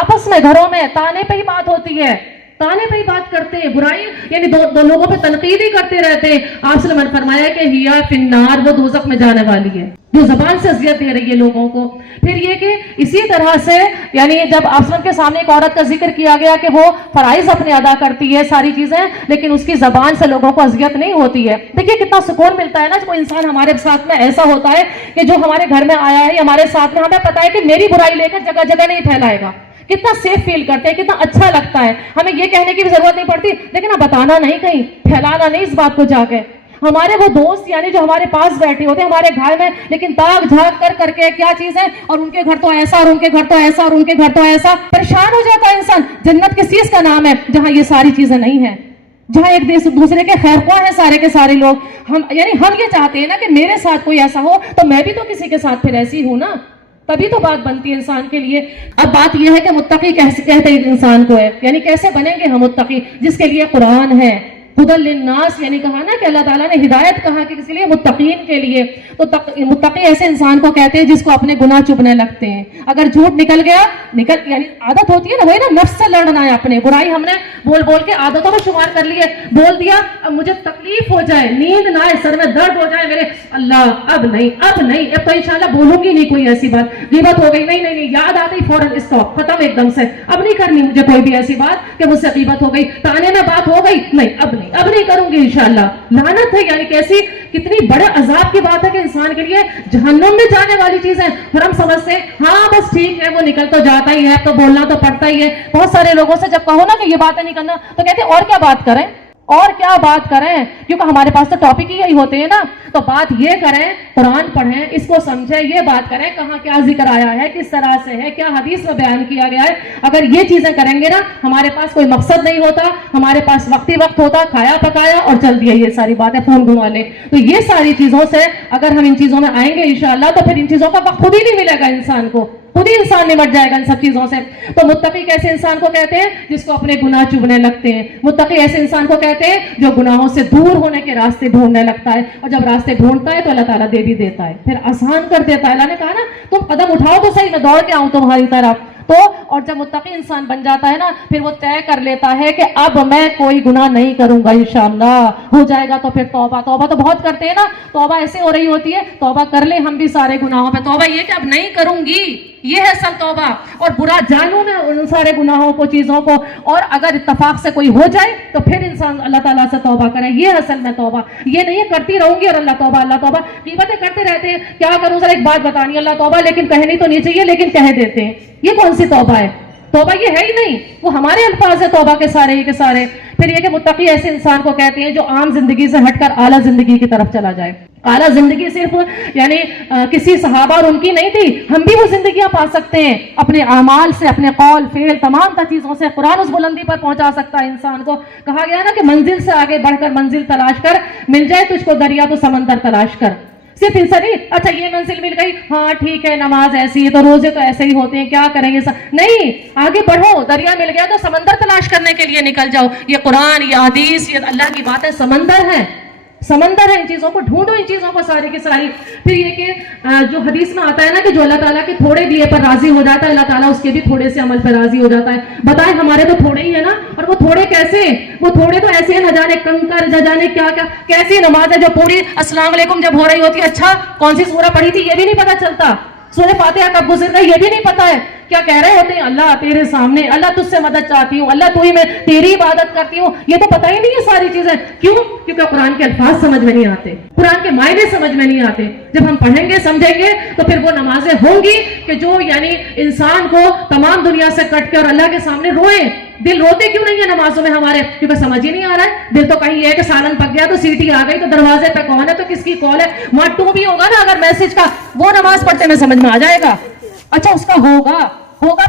آپس میں گھروں میں تانے پہ ہی بات ہوتی ہے، تانے پہ ہی بات کرتے ہیں، برائی یعنی دو لوگوں پہ تنقید ہی کرتے رہتے ہیں. آپ صلی اللہ علیہ وسلم نے فرمایا کہ ہیا فی النار، وہ دوزخ میں جانے والی ہے جو زبان سے اذیت دے رہی ہے لوگوں کو. پھر یہ کہ اسی طرح سے یعنی جب آپ صلی اللہ علیہ وسلم کے سامنے ایک عورت کا ذکر کیا گیا کہ وہ فرائض اپنے ادا کرتی ہے ساری چیزیں، لیکن اس کی زبان سے لوگوں کو اذیت نہیں ہوتی ہے. دیکھیے کتنا سکون ملتا ہے نا جب کوئی انسان ہمارے ساتھ میں ایسا ہوتا ہے کہ جو ہمارے گھر میں آیا ہے، ہمارے ساتھ میں، ہمیں پتا ہے کہ میری برائی لے کر جگہ جگہ نہیں پھیلائے گا. کتنا سیف فیل کرتے ہیں، کتنا اچھا لگتا ہے. ہمیں یہ کہنے کی بھی ضرورت نہیں پڑتی، لیکن اب بتانا نہیں، کہیں پھیلانا نہیں اس بات کو جا کے. ہمارے وہ دوست یعنی جو ہمارے پاس بیٹھے ہوتے ہیں ہمارے گھر میں، لیکن تاک جھاک کر کے کیا چیز ہے، اور ان کے گھر تو ایسا اور ان کے گھر تو ایسا اور ان کے گھر تو ایسا، پریشان ہو جاتا ہے انسان. جنت کس چیز کا نام ہے جہاں یہ ساری چیزیں نہیں ہیں، جہاں ایک دوسرے کے خیر خواہ ہیں سارے کے سارے لوگ. ہم یہ چاہتے ہیں نا کہ میرے ساتھ کوئی ایسا ہو تو میں بھی تو کسی کے ساتھ پھر ایسی ہوں نا، تبھی تو بات بنتی ہے انسان کے لیے. اب بات یہ ہے کہ متقی کہتے ہیں انسان کو ہے، یعنی کیسے بنیں گے ہم متقی، جس کے لیے قرآن ہے. ہدی للناس یعنی کہا نا کہ اللہ تعالیٰ نے ہدایت کہا کہ کسی لیے متقین کے لیے. تو متقی ایسے انسان کو کہتے ہیں جس کو اپنے گناہ چبھنے لگتے ہیں. اگر جھوٹ نکل گیا یعنی عادت ہوتی ہے نا، وہی نا نفس سے لڑنا ہے اپنے، برائی ہم نے بول بول کے عادتوں میں شمار کر لی ہے. بول دیا اب مجھے تکلیف ہو جائے، نیند نہ آئے، سر میں درد ہو جائے میرے، اللہ اب نہیں اب تو انشاءاللہ بولوں گی نہیں کوئی ایسی بات. غیبت ہو گئی، نہیں یاد آ گئی فوراً اسٹاپ، ختم ایک دم سے، اب نہیں کرنی مجھے کوئی بھی ایسی بات کہ مجھ سے غیبت ہو گئی، تانے میں بات ہو گئی، اب نہیں کروں گی انشاءاللہ. لعنت ہے، یعنی کیسی کتنی بڑے عذاب کی بات ہے کہ انسان کے لیے جہنم میں جانے والی چیز ہے. پھر ہم سمجھتے ہیں ہاں بس ٹھیک ہے وہ نکل تو جاتا ہی ہے، تو بولنا تو پڑتا ہی ہے. بہت سارے لوگوں سے جب کہو نا کہ یہ باتیں نہیں کرنا تو کہتے ہیں اور کیا بات کریں، کیونکہ ہمارے پاس تو ٹاپک ہی یہی ہوتے ہیں نا. تو بات یہ کریں، قرآن پڑھیں، اس کو سمجھیں، یہ بات کریں کہاں کیا ذکر آیا ہے، کس طرح سے ہے، کیا حدیث میں بیان کیا گیا ہے. اگر یہ چیزیں کریں گے نا، ہمارے پاس کوئی مقصد نہیں ہوتا، ہمارے پاس وقت ہوتا، کھایا پکایا اور چل دیا یہ ساری باتیں، فون گھما لے. تو یہ ساری چیزوں سے اگر ہم ان چیزوں میں آئیں گے انشاءاللہ تو پھر ان چیزوں کا وقت خود ہی نہیں ملے گا انسان کو، خود ہی انسان نمٹ جائے گا ان سب چیزوں سے. تو متقی کیسے انسان کو کہتے ہیں؟ جس کو اپنے گناہ چبھنے لگتے ہیں. متقی ایسے انسان کو کہتے ہیں جو گناہوں سے دور ہونے کے راستے ڈھونڈنے لگتا ہے، اور جب راستے ڈھونڈتا ہے تو اللہ تعالیٰ دے بھی دیتا ہے، پھر آسان کر دیتا ہے. اللہ نے کہا نا تم قدم اٹھاؤ تو صحیح، میں دوڑ کے آؤں تمہاری طرف. تو اور جب متقی انسان بن جاتا ہے نا، پھر وہ طے کر لیتا ہے کہ اب میں کوئی گناہ نہیں کروں گا انشاءاللہ. ہو جائے گا تو پھر توبہ تو بہت کرتے ہیں نا، توبہ ایسے ہو رہی ہوتی ہے، توبہ کر لیں ہم بھی سارے گناہوں پہ، توبہ یہ کہ اب نہیں کروں گی، یہ ہے اصل توبہ. اور برا جانوں میں ان سارے گناہوں کو, چیزوں کو, اور اگر اتفاق سے کوئی ہو جائے تو پھر انسان اللہ تعالیٰ سے توبہ کرے. یہ اصل میں توبہ. یہ نہیں ہے کرتی رہوں گی اور اللہ توبہ, غیبتیں کرتے رہتے ہیں, کیا کروں ذرا ایک بات بتانی اللہ توبہ, لیکن کہنی تو نہیں چاہیے لیکن کہہ دیتے ہیں. یہ کون سی توبہ ہے؟ توبہ یہ ہے ہی نہیں, وہ ہمارے الفاظ ہے توبہ کے سارے ہی کے سارے. پھر یہ کہ متقی ایسے انسان کو کہتے ہیں جو عام زندگی سے ہٹ کر اعلیٰ زندگی کی طرف چلا جائے. اعلیٰ زندگی صرف یعنی کسی صحابہ اور ان کی نہیں تھی, ہم بھی وہ زندگیاں پا سکتے ہیں اپنے اعمال سے, اپنے قول فعل تمام چیزوں سے. قرآن اس بلندی پر پہنچا سکتا ہے انسان کو. کہا گیا نا کہ منزل سے آگے بڑھ کر منزل تلاش کر, مل جائے تجھ کو دریا تو سمندر تلاش کر. صرف ان سے نہیں, اچھا یہ منزل مل گئی, ہاں ٹھیک ہے نماز ایسی ہے تو روزے تو ایسے ہی ہوتے ہیں, کیا کریں گے, نہیں, آگے بڑھو. دریا مل گیا تو سمندر تلاش کرنے کے لیے نکل جاؤ. یہ قرآن, یہ حدیث, یہ اللہ کی باتیں سمندر ہے, سمندر ہے. ان چیزوں کو ڈھونڈو, ان چیزوں کو ساری کی ساری. پھر یہ کہ جو حدیث میں آتا ہے نا کہ جو اللہ تعالیٰ کے تھوڑے دیے پر راضی ہو جاتا ہے, اللہ تعالیٰ اس کے بھی تھوڑے سے عمل پر راضی ہو جاتا ہے. بتائیں ہمارے تو تھوڑے ہی ہے نا, اور وہ تھوڑے کیسے, وہ تھوڑے تو ایسے ہیں نہ جانے کنکر, نہ جانے کیا کیا, کیسی نماز ہے جو پوری السلام علیکم جب ہو رہی ہوتی ہے, اچھا کون سی سورہ پڑھی تھی یہ بھی نہیں پتا چلتا, سورہ فاتحہ کب گزر گئی یہ بھی نہیں پتا ہے. کیا کہہ رہے ہوتے ہیں, اللہ تیرے سامنے, اللہ تجھ سے مدد چاہتی ہوں, اللہ تو ہی میں تیری عبادت کرتی ہوں. یہ تو پتہ ہی نہیں ہے ساری چیزیں. کیوں؟ کیونکہ قرآن کے الفاظ سمجھ میں نہیں آتے, قرآن کے معنی سمجھ میں نہیں آتے. جب ہم پڑھیں گے سمجھیں گے تو پھر وہ نمازیں ہوں گی کہ جو یعنی انسان کو تمام دنیا سے کٹ کے اور اللہ کے سامنے روئے. دل روتے کیوں نہیں ہے نمازوں میں ہمارے؟ کیونکہ سمجھ ہی نہیں آ رہا ہے. دل تو کہیں یہ ہے کہ سالن پک گیا تو سیٹی آ گئی تو دروازے پہ کون ہے تو کس کی کال ہے, وہاں ٹو بھی ہوگا نا اگر میسج کا, وہ نماز پڑھتے میں سمجھ میں آ جائے گا. اچھا اس کا ہوگا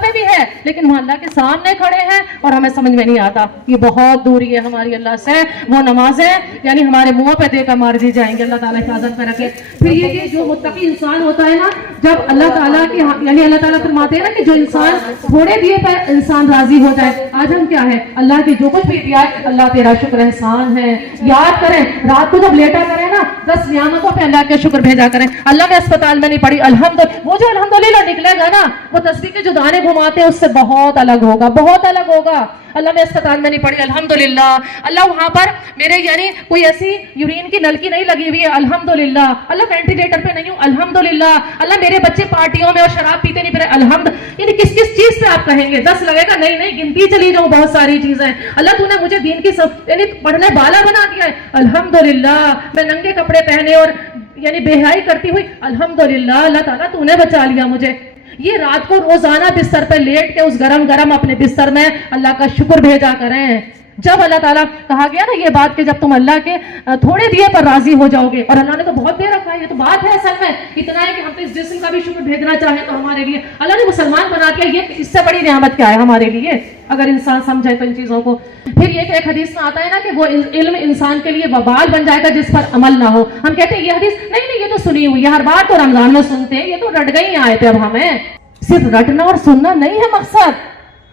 پہ بھی ہے, لیکن وہ اللہ کے سامنے کھڑے ہیں اور ہمیں سمجھ میں نہیں آتا. یہ بہت دوری ہے ہماری اللہ سے. وہ نمازیں یعنی ہمارے منہ پہ دے کر مار دی جائیں گے, اللہ تعالیٰ حفاظت میں رکھے. پھر یہ کہ جو متقی انسان ہوتا ہے نا, جب اللہ تعالیٰ کی یعنی اللہ تعالیٰ فرماتے ہیں نا کہ جو انسان تھوڑے دیے پر انسان راضی ہو جائے. آج ہم کیا ہے, اللہ کی جو کچھ بھی دیا ہے اللہ تیرا شکر احسان ہے, یاد کریں. رات کو جب لیٹا کریں نا 10 نعمتوں پہ اللہ کے شکر بھیجا کریں. اللہ میں اسپتال میں نہیں پڑی الحمدللہ, وہ جو الحمدللہ نکلے گا نا وہ تصویر کے جو دانے گھماتے ہیں اس سے بہت الگ ہوگا, بہت الگ ہوگا. اللہ میں اسپتال میں نہیں پڑی الحمدللہ, اللہ وہاں پر میرے یعنی کوئی ایسی یورین کی نلکی نہیں لگی ہوئی ہے الحمدللہ, اللہ وینٹیلیٹر پہ نہیں ہوں الحمدللہ, اللہ میرے بچے پارٹیوں میں اور شراب پیتے نہیں پھر الحمد. یعنی کس کس چیز سے آپ کہیں گے, 10 لگے گا, نہیں گنتی چلی جاؤں, بہت ساری چیزیں. اللہ تو نے مجھے دین کی یعنی پڑھنے بالا بنا دیا ہے الحمدللہ. میں ننگے کپڑے پہنے اور یعنی بے حیائی کرتی ہوئی الحمدللہ, اللہ تعالیٰ تو نے بچا لیا مجھے. یہ رات کو روزانہ بستر پہ لیٹ کے اس گرم اپنے بستر میں اللہ کا شکر بھیجا کریں. جب اللہ تعالیٰ کہا گیا نا یہ بات کہ جب تم اللہ کے تھوڑے دیے پر راضی ہو جاؤ گے, اور اللہ نے تو بہت دے رکھا ہے, یہ تو بات ہے اصل میں اتنا ہے کہ ہم تو اس جسم کا بھی شکر بھیجنا چاہیں تو ہمارے لیے اللہ نے مسلمان بنا دیا. یہ اس سے بڑی نعمت کیا ہے ہمارے لیے اگر انسان سمجھے تو ان چیزوں کو. پھر یہ کہ ایک حدیث میں آتا ہے نا کہ وہ علم انسان کے لیے وبال بن جائے گا جس پر عمل نہ ہو. ہم کہتے ہیں یہ حدیث نہیں یہ تو سنی ہوئی ہے, ہر بار تو رمضان میں سنتے ہیں, یہ تو رٹ گئی آئے تھے. اب ہمیں صرف رٹنا اور سننا نہیں ہے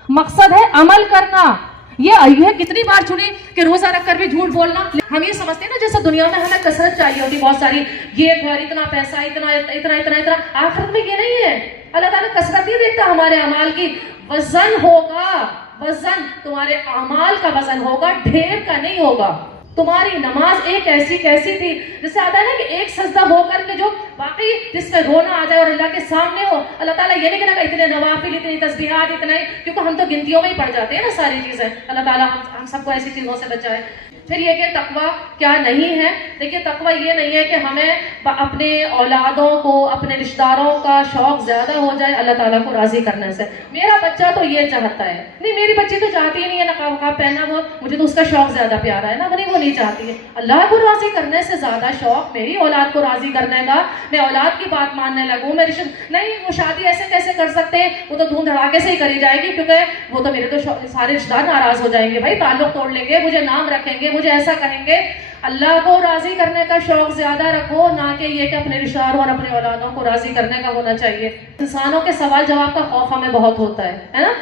مقصد ہے عمل کرنا. یہ کتنی بار سنی کہ روزہ رکھ کر بھی جھوٹ بولنا. ہم یہ سمجھتے ہیں نا جیسے دنیا میں ہمیں کثرت چاہیے ہوتی بہت ساری, یہ گھر, اتنا پیسہ, اتنا. آخرت میں یہ نہیں ہے. اللہ تعالیٰ کثرت نہیں دیکھتا ہمارے اعمال کی, وزن ہوگا, وزن تمہارے اعمال کا وزن ہوگا, ڈھیر کا نہیں ہوگا. تمہاری نماز ایک ایسی کیسی تھی, جسے آتا ہے نا کہ ایک سجدہ ہو کر کے جو باقی جس میں رونا آ جائے اور اللہ کے سامنے ہو. اللہ تعالیٰ یہ نہیں کہنا کہ اتنے نوافل, اتنی تسبیحات, اتنے, کیونکہ ہم تو گنتیوں میں ہی پڑ جاتے ہیں نا ساری چیزیں. اللہ تعالیٰ ہم سب کو ایسی چیزوں سے بچائے. پھر یہ کہ تقویٰ کیا نہیں ہے. دیکھیے تقویٰ یہ نہیں ہے کہ ہمیں اپنے اولادوں کو, اپنے رشتہ داروں کا شوق زیادہ ہو جائے اللہ تعالیٰ کو راضی کرنے سے. میرا بچہ تو یہ چاہتا ہے, نہیں میری بچی تو چاہتی ہی نہیں ہے نقاب وقاب پہننا, وہ مجھے تو اس کا شوق زیادہ پیارا ہے نا, وہ نہیں چاہتی ہے. اللہ کو راضی کرنے سے زیادہ شوق میری اولاد کو راضی کرنے کا, میں اولاد کی بات ماننے لگوں. میں نہیں, وہ شادی ایسے کیسے کر سکتے ہیں, وہ تو دھوم دھڑاکے سے ہی کری جائے گی, کیونکہ وہ تو میرے تو سارے رشتہ دار ناراض ہو جائیں گے, بھائی تعلق توڑ لیں گے, مجھے نام رکھیں گے, مجھے ایسا کہیں گے. اللہ کو راضی کرنے کا شوق زیادہ رکھو, نہ کہ یہ کہ اپنے رشتہ داروں اور اپنے اولادوں کو راضی کرنے کا ہونا چاہیے. انسانوں کے سوال جواب کا خوف ہمیں بہت ہوتا ہے نا,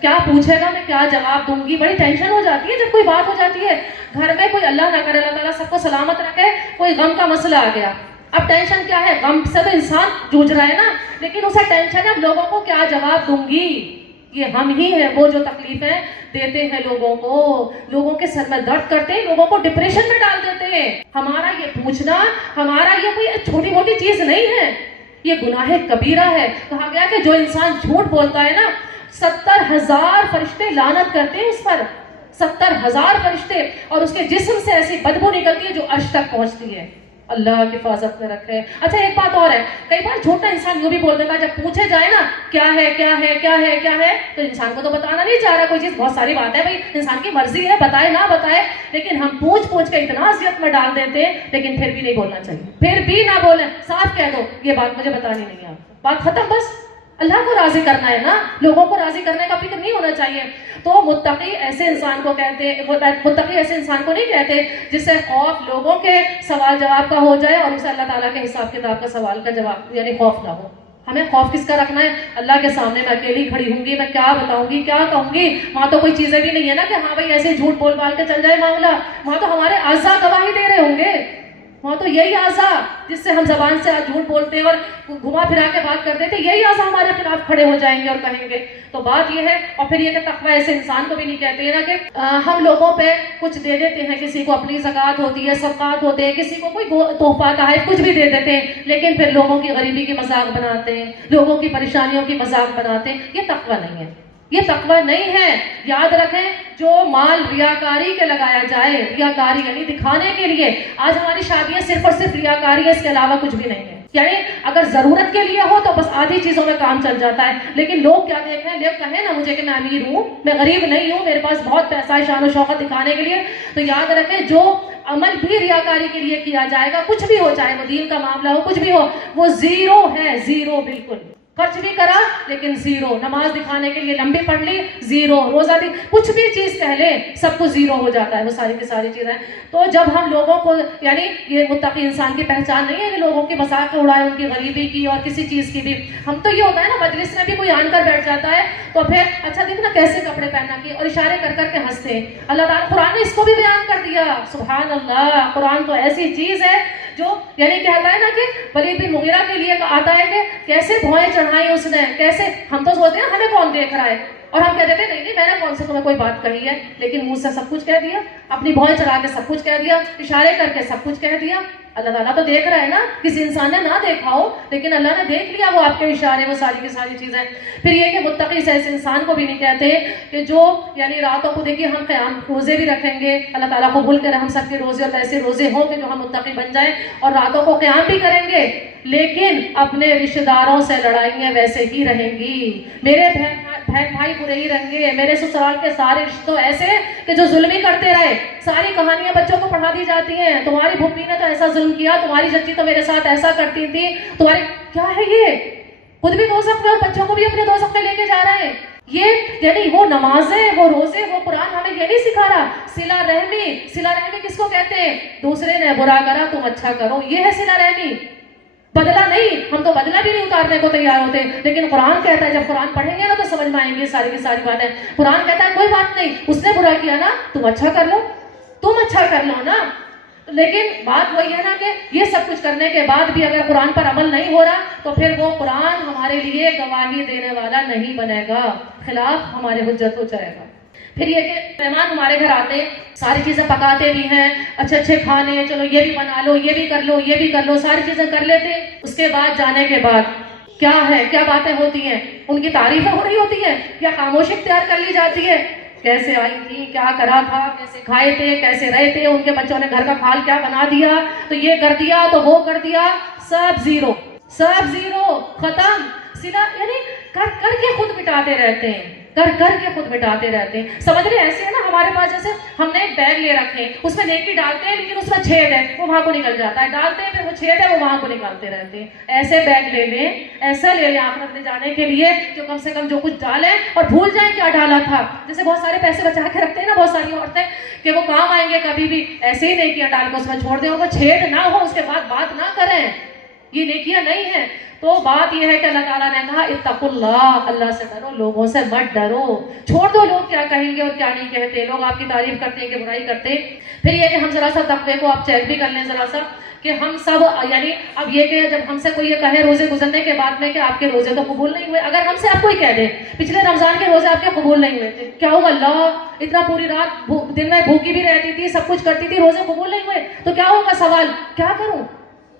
کیا پوچھے گا, میں کیا جواب دوں گی, بڑی ٹینشن ہو جاتی ہے جب کوئی بات ہو جاتی ہے گھر میں. کوئی اللہ نہ کرے, اللہ تعالیٰ سب کو سلامت رکھے, کوئی غم کا مسئلہ آ گیا. اب ٹینشن کیا ہے, غم سے تو انسان جوجھ رہا ہے نا, لیکن اسے ٹینشن ہے اب لوگوں کو کیا جواب دوں گی. یہ ہم ہی ہیں وہ جو تکلیفیں دیتے ہیں لوگوں کو, لوگوں کے سر میں درد کرتے ہیں, لوگوں کو ڈپریشن میں ڈال دیتے ہیں. ہمارا یہ پوچھنا, ہمارا یہ کوئی چھوٹی موٹی چیز نہیں ہے. یہ گناہ کبیرہ ہے. کہا گیا کہ جو انسان جھوٹ بولتا ہے نا 70,000 فرشتے لعنت کرتے ہیں اس پر, 70,000 فرشتے, اور اس کے جسم سے ایسی بدبو نکلتی ہے جو عرش تک پہنچتی ہے. اللہ کی حفاظت میں رکھے. اچھا ایک بات اور ہے, کئی بار جھوٹا انسان یوں بھی بول دیتا ہے, جب پوچھے جائے نا کیا ہے کیا ہے کیا ہے کیا ہے, تو انسان کو تو بتانا نہیں چاہ رہا کوئی چیز, بہت ساری بات ہے بھائی, انسان کی مرضی ہے بتائے نہ بتائے, لیکن ہم پوچھ کے اتنا اذیت میں ڈال دیتے ہیں, لیکن پھر بھی نہیں بولنا چاہیے, پھر بھی نہ بولیں, صاف کہہ دو یہ بات مجھے بتانی نہیں ہے, بات ختم, بس اللہ کو راضی کرنا ہے نا, لوگوں کو راضی کرنے کا فکر نہیں ہونا چاہیے. تو متقی ایسے انسان کو کہتے ہیں, متقی ایسے انسان کو نہیں کہتے جس سے خوف لوگوں کے سوال جواب کا ہو جائے اور اسے اللہ تعالیٰ کے حساب کتاب کا سوال کا جواب یعنی خوف نہ ہو. ہمیں خوف کس کا رکھنا ہے؟ اللہ کے سامنے میں اکیلی کھڑی ہوں گی, میں کیا بتاؤں گی کیا کہوں گی, وہاں تو کوئی چیزیں بھی نہیں ہے نا کہ ہاں بھائی ایسے جھوٹ بول بال کے چل جائے معاملہ, وہاں تو ہمارے اعضاء گواہی دے رہے ہوں گے, وہاں تو یہی اعضاء جس سے ہم زبان سے جھوٹ بولتے ہیں اور گھما پھرا کے بات کرتے تھے, یہی اعضاء ہمارے خلاف کھڑے ہو جائیں گے اور کہیں گے. تو بات یہ ہے, اور پھر یہ کہ تقویٰ ایسے انسان کو بھی نہیں کہتے ہیں نا کہ ہم لوگوں پہ کچھ دے دیتے ہیں, کسی کو اپنی زکوٰۃ ہوتی ہے, صدقات ہوتے ہیں, کسی کو کوئی تحفہ تحائف کچھ بھی دے دیتے ہیں, لیکن پھر لوگوں کی غریبی کی مذاق بناتے ہیں, لوگوں کی پریشانیوں کی مذاق بناتے ہیں. یہ تقویٰ نہیں ہے, یہ تقویٰ نہیں ہے. یاد رکھیں, جو مال ریاکاری کے لگایا جائے, ریاکاری یعنی دکھانے کے لیے, آج ہماری شادیاں صرف اور صرف ریاکاری ہے, اس کے علاوہ کچھ بھی نہیں ہے. یعنی اگر ضرورت کے لیے ہو تو بس آدھی چیزوں میں کام چل جاتا ہے, لیکن لوگ کیا دیکھ رہے ہیں, لوگ کہیں نا مجھے کہ میں امیر ہوں, میں غریب نہیں ہوں, میرے پاس بہت پیسہ ہے, شان و شوکت دکھانے کے لیے. تو یاد رکھیں, جو عمل بھی ریاکاری کے لیے کیا جائے گا, کچھ بھی ہو, چاہے وہ دین کا معاملہ ہو, کچھ بھی ہو, وہ زیرو ہے, زیرو بالکل. خرچ بھی کرا لیکن زیرو, نماز دکھانے کے لیے لمبی پڑھ لی زیرو, روزہ دی, کچھ بھی چیز کہہ لے سب کچھ زیرو ہو جاتا ہے, وہ ساری کی ساری چیزیں. تو جب ہم لوگوں کو, یعنی یہ متقی انسان کی پہچان نہیں ہے کہ لوگوں کی مذاق اڑائے, ان کی غریبی کی اور کسی چیز کی بھی. ہم تو یہ ہوتا ہے نا, مجلس میں بھی کوئی آن کر بیٹھ جاتا ہے تو پھر اچھا دیکھنا کیسے کپڑے پہنا کی, اور اشارے کر کر کے ہنستے ہیں. اللہ تعالیٰ قرآن نے اس کو بھی بیان کر دیا, سبحان اللہ. قرآن تو ایسی چیز ہے جو یعنی کہتا ہے نا کہ ولید بن مغیرہ کے لیے آتا ہے کہ کیسے بھوئیں چڑھائی اس نے, کیسے, ہم تو سوچتے ہیں ہمیں کون دیکھ رہا ہے, اور ہم کہتے تھے نہیں میں نے کون سے تمہیں کوئی بات کہی ہے, لیکن منہ سے سب کچھ کہہ دیا, اپنی بھوئیں چڑھا کے سب کچھ کہہ دیا, اشارے کر کے سب کچھ کہہ دیا. اللہ تعالیٰ تو دیکھ رہا ہے نا, کسی انسان نے نہ دیکھا ہو لیکن اللہ نے دیکھ لیا وہ آپ کے اشارے, وہ ساری کی ساری چیزیں. پھر یہ کہ متقی سے ایسے انسان کو بھی نہیں کہتے کہ جو یعنی راتوں کو دیکھیے ہم قیام روزے بھی رکھیں گے, اللہ تعالیٰ قبول کرے ہم سب کے روزے, اور ایسے روزے ہوں کہ جو ہم متقی بن جائیں, اور راتوں کو قیام بھی کریں گے, لیکن اپنے رشتہ داروں سے لڑائیاں ویسے ہی رہیں گی, میرے بہن بھائی برے ہی رہیں گے, میرے سسرال کے سارے رشتوں ایسے کہ جو ظلم ہی کرتے رہے. ساری کہانیاں بچوں کو پڑھا دی جاتی ہیں, تمہاری پھوپھی نے تو ایسا ظلم کیا, تمہاری چچی تو میرے ساتھ ایسا کرتی تھی, تمہاری کیا ہے یہ, خود بھی دوزخ میں اور بچوں کو بھی اپنے دوزخ میں لے کے جا رہے ہیں. یہ یعنی وہ نمازیں, وہ روزے, وہ قرآن ہمیں یہ نہیں سکھا رہا. صلہ رحمی, صلہ رحمی کس کو کہتے ہیں؟ دوسرے نے برا کرا تم اچھا کرو, یہ ہے صلہ رحمی. بدلہ نہیں, ہم تو بدلہ بھی نہیں اتارنے کو تیار ہوتے, لیکن قرآن کہتا ہے جب قرآن پڑھیں گے نا تو سمجھ میں آئیں گے ساری کی ساری باتیں. قرآن کہتا ہے کوئی بات نہیں, اس نے برا کیا نا, تم اچھا کر لو, تم اچھا کر لو نا. لیکن بات وہی ہے نا کہ یہ سب کچھ کرنے کے بعد بھی اگر قرآن پر عمل نہیں ہو رہا تو پھر وہ قرآن ہمارے لیے گواہی دینے والا نہیں بنے گا, خلاف ہمارے حجت ہو جائے گا. پھر یہ کہ مہمان ہمارے گھر آتے, ساری چیزیں پکاتے بھی ہیں, اچھے اچھے کھانے, چلو یہ بھی بنا لو, یہ بھی کر لو, یہ بھی کر لو, ساری چیزیں کر لیتے. اس کے بعد جانے کے بعد کیا ہے, کیا باتیں ہوتی ہیں, ان کی تعریفیں ہو رہی ہوتی ہیں یا خاموشی اختیار کر لی جاتی ہے, کیسے آئی تھی, کیا کرا تھا, کیسے کھائے تھے, کیسے رہے تھے, ان کے بچوں نے گھر کا کھال کیا بنا دیا, تو یہ کر دیا تو وہ کر دیا, سب زیرو, سب زیرو, ختم. سیدھا یعنی کر کر کے خود مٹاتے رہتے ہیں, کر کر کے خود مٹاتے رہتے ہیں. سمجھ رہے ایسے ہے نا, ہمارے پاس جیسے ہم نے ایک بیگ لے رکھے, اس میں نیکی ڈالتے ہیں لیکن اس میں چھید ہے, وہ وہاں کو نکل جاتا ہے, ڈالتے ہیں پھر وہ چھید ہے, وہ وہاں کو نکالتے رہتے ہیں. ایسے بیگ لے لیں, ایسا لے لیں آخرت میں جانے کے لیے جو کم سے کم جو کچھ ڈالیں اور بھول جائیں کیا ڈالا تھا. جیسے بہت سارے پیسے بچا کے رکھتے ہیں نا بہت ساری عورتیں کہ وہ کام آئیں گے کبھی بھی, ایسے ہی نیکیاں ڈال کے اس میں چھوڑ دیں, وہ چھید نہ ہو, اس کے بعد بات نہ کریں, یہ نیکیاں نہیں ہیں. تو بات یہ ہے کہ اللہ تعالیٰ نے کہا اتقوا اللہ, اللہ سے ڈرو, لوگوں سے مت ڈرو, چھوڑ دو لوگ کیا کہیں گے اور کیا نہیں کہتے, لوگ آپ کی تعریف کرتے ہیں کہ برائی کرتے ہیں. پھر یہ کہ ہم ذرا سا تقوی کو آپ چیک بھی کر لیں ذرا سا کہ ہم سب یعنی اب یہ کہ جب ہم سے کوئی یہ کہے روزے گزرنے کے بعد میں کہ آپ کے روزے تو قبول نہیں ہوئے, اگر ہم سے آپ کوئی کہہ دے پچھلے رمضان کے روزے آپ کے قبول نہیں ہوئے تھے, کیا ہوگا, اللہ اتنا پوری رات دن میں بھوکی بھی رہتی تھی, سب کچھ کرتی تھی, روزے قبول نہیں ہوئے, تو کیا ہوگا سوال, کیا کروں,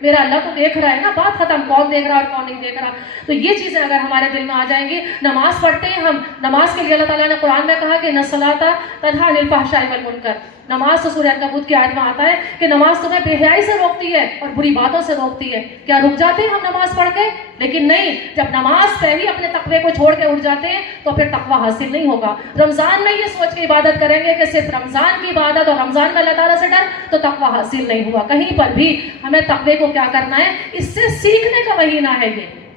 میرا اللہ تو دیکھ رہا ہے نا, بات ختم, کون دیکھ رہا اور کون نہیں دیکھ رہا. تو یہ چیزیں اگر ہمارے دل میں آ جائیں گی, نماز پڑھتے ہیں ہم, نماز کے لیے اللہ تعالیٰ نے قرآن میں کہا کہ ان الصلاۃ تنہی عن الفحشاء والمنکر, نماز تو سورہ عنکبوت کی آیت میں آتا ہے کہ نماز تمہیں بے حیائی سے روکتی ہے اور بری باتوں سے روکتی ہے. کیا رک جاتے ہیں ہم نماز پڑھ کے؟ لیکن نہیں, جب نماز پہ ہی اپنے تقوی کو چھوڑ کے اٹھ جاتے ہیں تو پھر تقوی حاصل نہیں ہوگا. رمضان میں یہ سوچ کے عبادت کریں گے کہ صرف رمضان کی عبادت اور رمضان میں اللہ تعالیٰ سے ڈر, تو تقوی حاصل نہیں ہوا. کہیں پر بھی ہمیں تقوی کو کیا کرنا ہے, اس سے سیکھنے کا مہینہ ہے.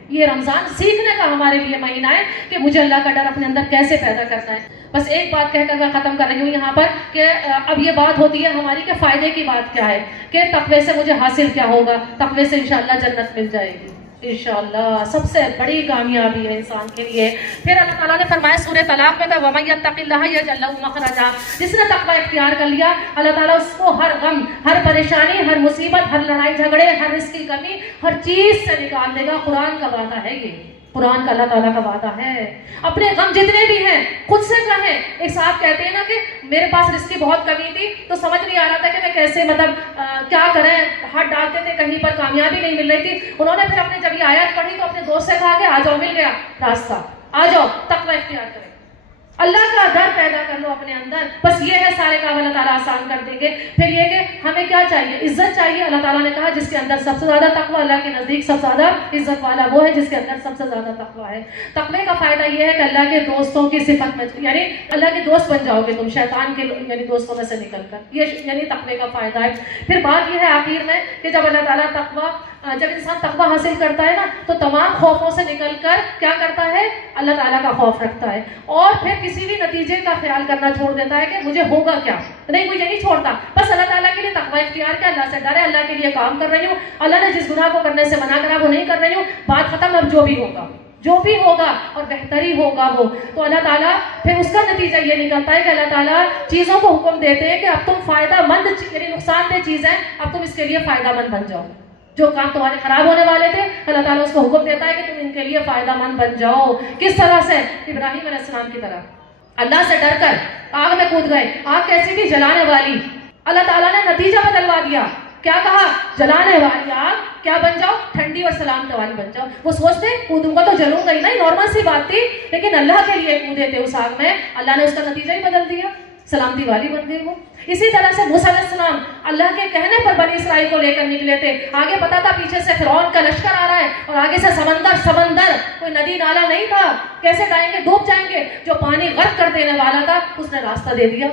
یہ رمضان سیکھنے کا ہمارے لیے مہینہ ہے کہ مجھے اللہ کا ڈر اپنے اندر کیسے پیدا کرنا ہے. بس ایک بات کہہ کر میں ختم کر رہی ہوں یہاں پر کہ اب یہ بات ہوتی ہے ہماری کہ فائدے کی بات کیا ہے, کہ تقوی سے مجھے حاصل کیا ہوگا. تقوی سے انشاءاللہ جنت مل جائے گی انشاءاللہ, سب سے بڑی کامیابی ہے انسان کے لیے. پھر اللہ تعالیٰ نے فرمایا سورہ طلاق میں کہ وَمَن يَتَّقِ اللَّهَ يَجْعَل لَّهُ مَخْرَجًا, جس نے تقوی اختیار کر لیا اللہ تعالیٰ اس کو ہر غم, ہر پریشانی, ہر مصیبت, ہر لڑائی جھگڑے, ہر رزق کی کمی, ہر چیز سے نکال دے گا. قرآن کا وعدہ ہے, یہ قرآن کا اللہ تعالیٰ کا وعدہ ہے. اپنے غم جتنے بھی ہیں خود سے کہیں. ایک صاحب کہتے ہیں نا کہ میرے پاس رزق کی بہت کمی تھی تو سمجھ نہیں آ رہا تھا کہ میں کیسے کیا کریں, ہاتھ ڈالتے تھے کہیں پر کامیابی نہیں مل رہی تھی. انہوں نے پھر اپنے جب یہ آیت پڑھی تو اپنے دوست سے کہا کہ آ جاؤ, مل گیا راستہ, آ جاؤ تقوی اختیار کریں, اللہ کا ڈر پیدا کر لو اپنے اندر. بس یہ ہے سارے کام اللہ تعالیٰ آسان کر دیں گے. پھر یہ کہ ہمیں کیا چاہیے, عزت چاہیے. اللہ تعالیٰ نے کہا جس کے اندر سب سے زیادہ تقوی, اللہ کے نزدیک سب سے زیادہ عزت والا وہ ہے جس کے اندر سب سے زیادہ تقوی ہے. تقوی کا فائدہ یہ ہے کہ اللہ کے دوستوں کی صفت میں, یعنی اللہ کے دوست بن جاؤ گے تم, شیطان کے یعنی دوستوں میں سے نکل کر. یہ یعنی تقوی کا فائدہ ہے. پھر بات یہ ہے آخر میں کہ جب اللہ تعالیٰ جب انسان تقوی حاصل کرتا ہے نا تو تمام خوفوں سے نکل کر کیا کرتا ہے, اللہ تعالیٰ کا خوف رکھتا ہے. اور پھر کسی بھی نتیجے کا خیال کرنا چھوڑ دیتا ہے کہ مجھے ہوگا کیا, نہیں مجھے نہیں چھوڑتا, بس اللہ تعالیٰ کے لیے تقوی اختیار کیا, اللہ سے ڈر ہے, اللہ کے لیے کام کر رہی ہوں, اللہ نے جس گناہ کو کرنے سے منع کرا وہ نہیں کر رہی ہوں, بات ختم. اب جو بھی ہوگا اور بہتری ہوگا وہ, تو اللہ تعالیٰ پھر اس کا نتیجہ یہ نکلتا ہے کہ اللہ تعالیٰ چیزوں کو حکم دیتے ہیں کہ اب تم فائدہ مند, یعنی نقصان دہ چیز ہے, اب تم اس کے لیے فائدہ مند بن جاؤ. جو کام تمہارے خراب ہونے والے تھے اللہ تعالیٰ اس کو حکم دیتا ہے کہ تم ان کے لیے فائدہ مند بن جاؤ. کس طرح سے, ابراہیم علیہ السلام کی طرح اللہ سے ڈر کر آگ میں کود گئے. آگ کیسی تھی, جلانے والی. اللہ تعالیٰ نے نتیجہ بدلوا دیا. کیا کہا, جلانے والی آگ کیا بن جاؤ, ٹھنڈی اور سلامت والی بن جاؤ. وہ سوچتے کودوں گا تو جلوں گا ہی نہیں, نارمل سی بات تھی, لیکن اللہ کے لیے کودے تھے اس آگ میں, اللہ نے اس کا نتیجہ ہی بدل دیا, سلامتی والی بن گئی وہ. اسی طرح سے موسیٰ علیہ السلام اللہ کے کہنے پر بنی اسرائیل کو لے کر نکلے تھے. آگے پتا تھا پیچھے سے فرعون کا لشکر آ رہا ہے اور آگے سے سمندر, کوئی ندی نالا نہیں تھا, کیسے جائیں گے, ڈوب جائیں گے. جو پانی غرق کر دینے والا تھا اس نے راستہ دے دیا.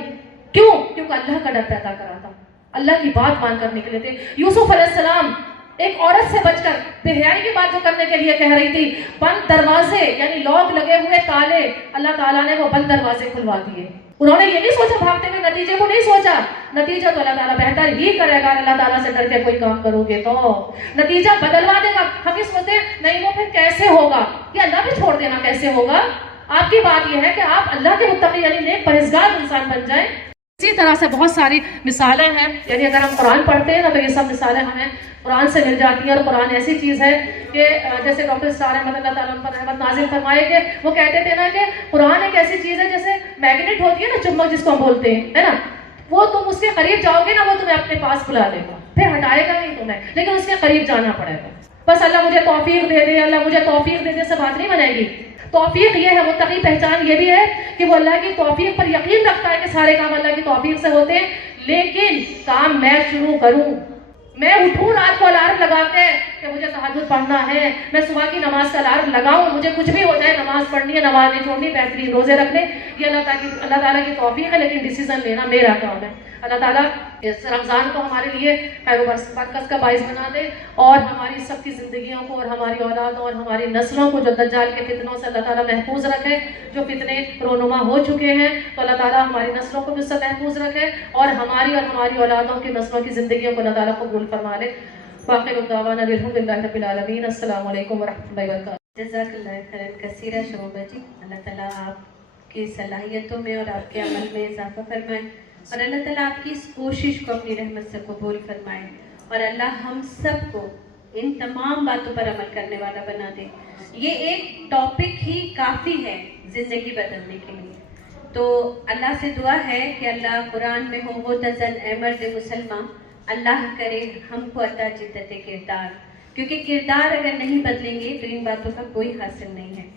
کیوں, کیونکہ اللہ کا ڈر پیدا کرا تھا, اللہ کی بات مان کر نکلے تھے. یوسف علیہ السلام ایک عورت سے بچ کر بے حیائی کی بات جو کرنے کے لیے کہہ رہی تھی, بند دروازے یعنی لوگ لگے ہوئے تالے, اللہ تعالیٰ نے وہ بند دروازے کھلوا دیے. انہوں نے یہ نہیں سوچا, بھاگتے ہوئے نتیجے کو نہیں سوچا, نتیجہ تو اللہ تعالیٰ بہتر ہی کرے گا. اللہ تعالیٰ سے ڈر کے کوئی کام کرو گے تو نتیجہ بدلوا دے گا. ہم یہ سوچتے ہیں نہیں وہ پھر کیسے ہوگا, یہ اللہ بھی چھوڑ دینا کیسے ہوگا. آپ کی بات یہ ہے کہ آپ اللہ کے متقی یعنی نیک پرہیزگار انسان بن جائیں. اسی طرح سے بہت ساری مثالیں ہیں, یعنی اگر ہم قرآن پڑھتے ہیں نا تو یہ سب مثالیں ہمیں قرآن سے مل جاتی ہیں. اور قرآن ایسی چیز ہے کہ جیسے ڈاکٹر سار احمد اللہ تعالیٰ ان پر رحمت نازل فرمائے کہ وہ کہتے تھے نا کہ قرآن ایک ایسی چیز ہے جیسے میگنیٹ ہوتی ہے نا, چمبک جس کو ہم بولتے ہیں, ہے نا, وہ تم اس کے قریب جاؤ گے نا وہ تمہیں اپنے پاس بلا لے گا, پھر ہٹائے گا نہیں تمہیں, لیکن اس کے قریب جانا پڑے گا. بس اللہ مجھے توفیق دے دے, اللہ مجھے توفیق دے دے سے بات نہیں بنے گی. توفیق یہ ہے, متقی پہچان یہ بھی ہے کہ وہ اللہ کی توفیق پر یقین رکھتا ہے کہ سارے کام اللہ کی توفیق سے ہوتے ہیں, لیکن کام میں شروع کروں, میں اٹھوں رات کو الارم لگا کے کہ مجھے تہجد پڑھنا ہے, میں صبح کی نماز کا الارم لگاؤں, مجھے کچھ بھی ہو جائے نماز پڑھنی ہے, نماز نہیں چھوڑنی, بہترین روزے رکھنے, یہ اللہ تعالیٰ کی توفیق ہے, لیکن ڈیسیزن لینا میرا کام ہے. اللہ تعالیٰ اس رمضان کو ہمارے لیے خیر و برکت کا باعث بنا دے, اور ہماری سب کی زندگیوں کو اور ہماری اولادوں اور ہماری نسلوں کو جو دجال کے فتنوں سے اللہ تعالیٰ محفوظ رکھے. جو فتنے رونما ہو چکے ہیں تو اللہ تعالیٰ ہماری نسلوں کو بھی اس سے محفوظ رکھے, اور ہماری اولادوں کی نسلوں کی زندگیوں کو اللہ تعالیٰ قبول فرما لے. باقی دعوانا الحمدللہ رب العالمین. السلام علیکم ورحمۃ اللہ وبرکاتہ. جزاک اللہ خیرا کثیرا شعبہ جی. اللہ تعالیٰ آپ کی صلاحیتوں میں اور آپ کے عمل میں اضافہ فرمائے, اور اللہ تعالیٰ آپ کی اس کوشش کو اپنی رحمت سے قبول فرمائے, اور اللہ ہم سب کو ان تمام باتوں پر عمل کرنے والا بنا دے. یہ ایک ٹاپک ہی کافی ہے زندگی بدلنے کے لیے. تو اللہ سے دعا ہے کہ اللہ قرآن میں ہو وہ تزن اے مرد مسلمان, اللہ کرے ہم کو عطا جدت کردار، کیونکہ کردار اگر نہیں بدلیں گے تو ان باتوں کا کوئی حاصل نہیں ہے۔